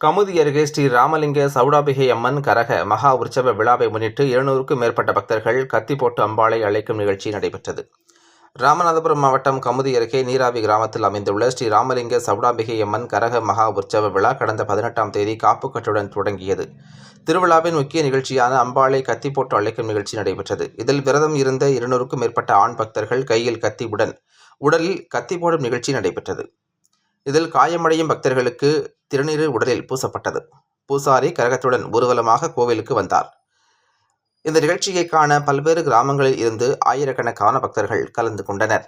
கமுதி அருகே ஸ்ரீ ராமலிங்க சவுடாபிகை அம்மன் கரக மகா உற்சவ விழாவை முன்னிட்டு இருநூறுக்கும் மேற்பட்ட பக்தர்கள் கத்தி போட்டு அம்பாளை அழைக்கும் நிகழ்ச்சி நடைபெற்றது. ராமநாதபுரம் மாவட்டம் கமுதி அருகே நீராவி கிராமத்தில் அமைந்துள்ள ஸ்ரீ ராமலிங்க சவுடாம்பிகை அம்மன் கரக மகா உற்சவ விழா கடந்த பதினெட்டாம் தேதி காப்புக்கட்டுடன் தொடங்கியது. திருவிழாவின் முக்கிய நிகழ்ச்சியான அம்பாளை கத்தி போட்டு அழைக்கும் நிகழ்ச்சி நடைபெற்றது. இதில் விரதம் இருந்த இருநூறுக்கும் மேற்பட்ட ஆண் பக்தர்கள் கையில் கத்தியுடன் உடலில் கத்தி போடும் நிகழ்ச்சி நடைபெற்றது. இதில் காயமடையும் பக்தர்களுக்கு திருநீறு உடலில் பூசப்பட்டது. பூசாரி கரகத்துடன் ஊர்வலமாக கோவிலுக்கு வந்தார். இந்த நிகழ்ச்சியை காண பல்வேறு கிராமங்களில் இருந்து ஆயிரக்கணக்கான பக்தர்கள் கலந்து கொண்டனர்.